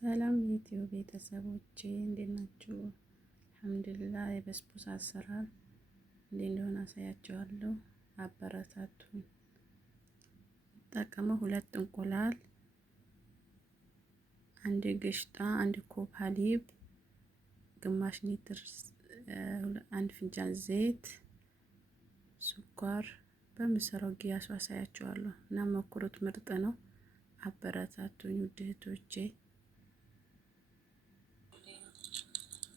ሰላም ዩቲዩብ ቤተሰቦቼ እንዴት ናችሁ? አልሐምዱሊላህ። የበስቡሳ አሰራር እንዴት እንደሆነ አሳያችኋለሁ። አበረታቱኝ። ጠቀመው 2 እንቁላል፣ 1 ግሽጣ፣ 1 ኮብ ሀሊብ፣ ግማሽ ሊትር 1 ፍንጃን ዘይት፣ ስኳር በምሰራው ጊያሱ አሳያችኋለሁ እና ሞክሩት። ምርጥ ነው። አበረታቱኝ ውድ እህቶቼ።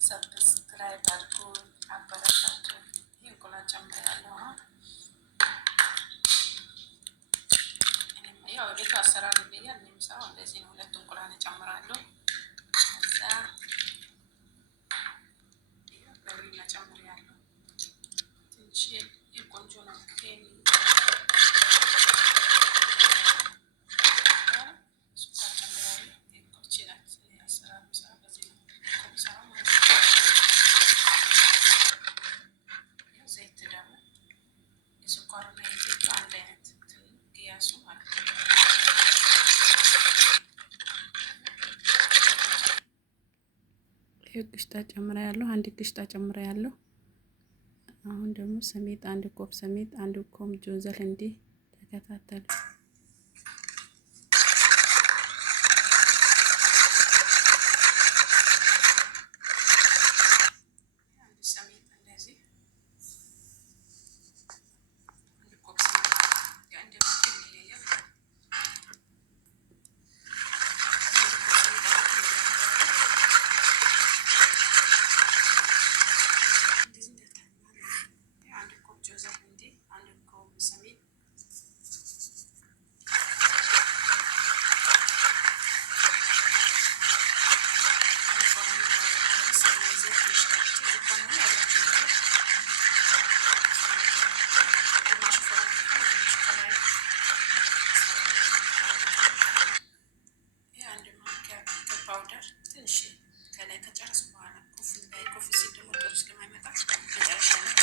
ሰብስክራይብ አድርጉ፣ አበረታቱ። ይህ እንቁላል ጨምሬያለሁ። ያው ቤቱ አሰራር ይለያል። እኔ የምሰራው እንደዚህ ነው። 2 እንቁላል እጨምራለሁ። ከዛ በርበሬ ጨምሬያለሁ። ትንሽ ቆንጆ ነው። ግሽጣ ጨምሬያለሁ። 1 ግሽጣ ጨምሬያለሁ። አሁን ደግሞ ሰሚጥ 1 ኮብ ሰሚጥ፣ 1 ኮብ ጆዘል እንዲህ ተከታተሉ። ትንሽ ከላይ ከጨረስኩ በኋላ ኮፍ ሲል ደግሞ ጥሩ እስከማይመጣ መጨረሻ ላይ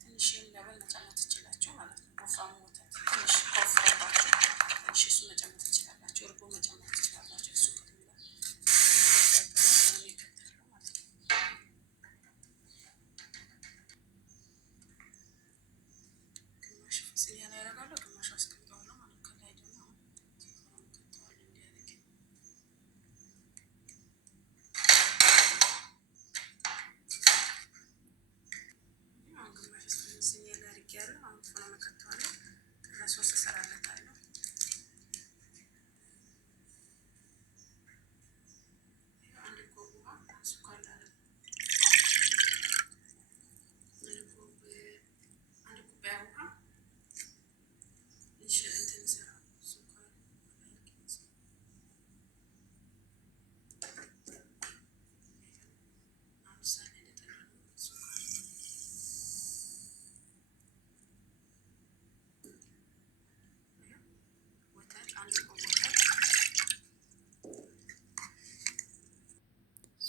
ትንሽ ለበል መጨመር ትችላችሁ ማለት ነው። ወፍራሙ ወተት ትንሽ ከወፍራባችሁ ትንሽ እሱ መጨመር ትችላላችሁ። እርጎ መጨመር ትችላላችሁ። እሱ ግማሽ ፍስያ ላይ ያደርጋለሁ፣ ግማሽ አስቀምጠዋለሁ ማለት ነው። ከላይ ደግሞ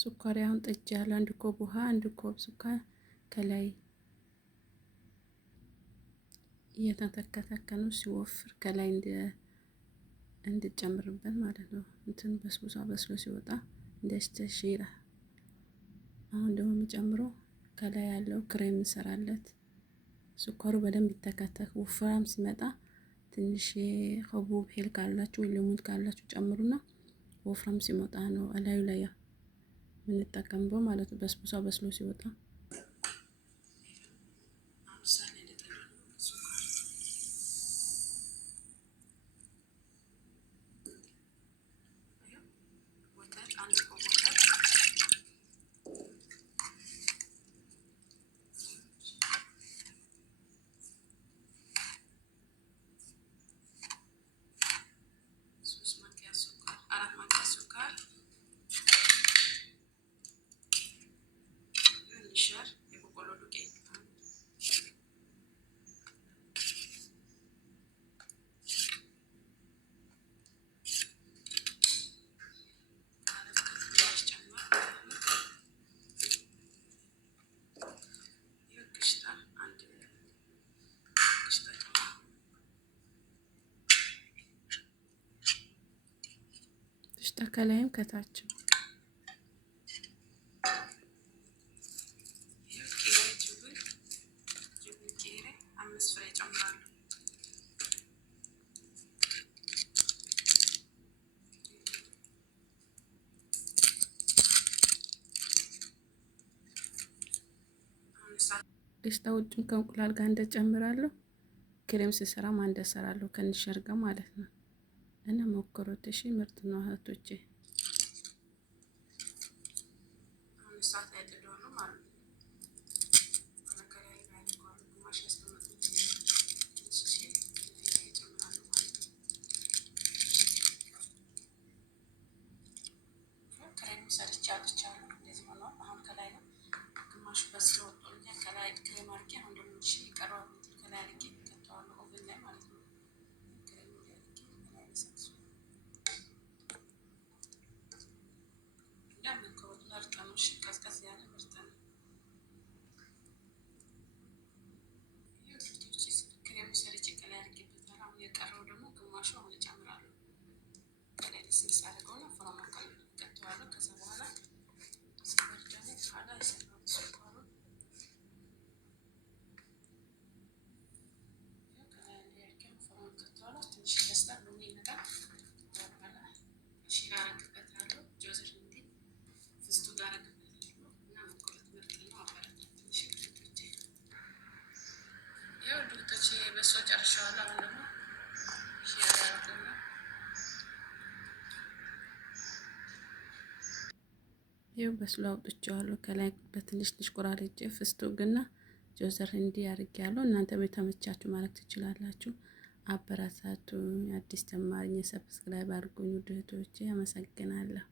ስኳር አሁን ጥጃ ያለው 1 ኮብ ውሃ፣ 1 ኮብ ስኳር ከላይ እየተተከተከ ነው። ሲወፍር ከላይ እንድጨምርበት ማለት ነው። እንትን በስቡሳ በስሎ ሲወጣ እንደስተሽራ። አሁን ደግሞ የሚጨምረው ከላይ ያለው ክሬም እንሰራለት። ስኳሩ በደንብ ይተከተክ። ወፍራም ሲመጣ ትንሽ ኸቡብ ሄል ካላችሁ ወይ ለሙድ ካላችሁ ጨምሩና ወፍራም ሲመጣ ነው እላዩ ላይ የምንጠቀምበው ማለት ነው። በስቡሳ በስሎ ሲወጣ ቆሽጣ ከላይም ከታችም። ደስታ ውጭም ከእንቁላል ጋር እንደጨምራለሁ። ክሬም ስሰራም አንድ እሰራለሁ ከንሸር ጋር ማለት ነው። እና ሞክሩት እሺ፣ ምርጥ ነው እህቶቼ። ሰርቼ አውጥቻለሁ። እንደዚህ ሆኗል። አሁን ከላይ ነው ግማሹ በስሎ ወጥቶልኛል። ከላይ ክሬም አድርጌ አሁን ደግሞ የቀረው ከላይ አድርጌ ከተዋለሁ ኦቨን ላይ ማለት ነው። ክሬም አድርጌ ከላይ ለሰሱ እንደምን ከወጡ ምርጥ ነው። እሺ ቀዝቀዝ ያለ ምርጥ ነው። ክሬም ሰርቼ ከላይ አድርጌበታለሁ። አሁን የቀረው ደግሞ ግማሹ አሁን እጨምራለሁ። ከላይ ልስልስ አድርገውና ፍሮማ ከተዋለሁ። ከዛ በኋላ በሶ ጨርሻለሁ። አሁን ደግሞ ይኸው በስሎ አውጥቼዋለሁ። ከላይ በትንሽ ትንሽ ቆራርጬ ፍስቱግና ጆዘር እንዲህ አድርጌያለሁ። እናንተ የተመቻችሁ ማለት ትችላላችሁ። አበረታቱ። አዲስ ተማሪኝ ሰብስክራይብ አድርጉኝ ውድ እህቶቼ፣ አመሰግናለሁ።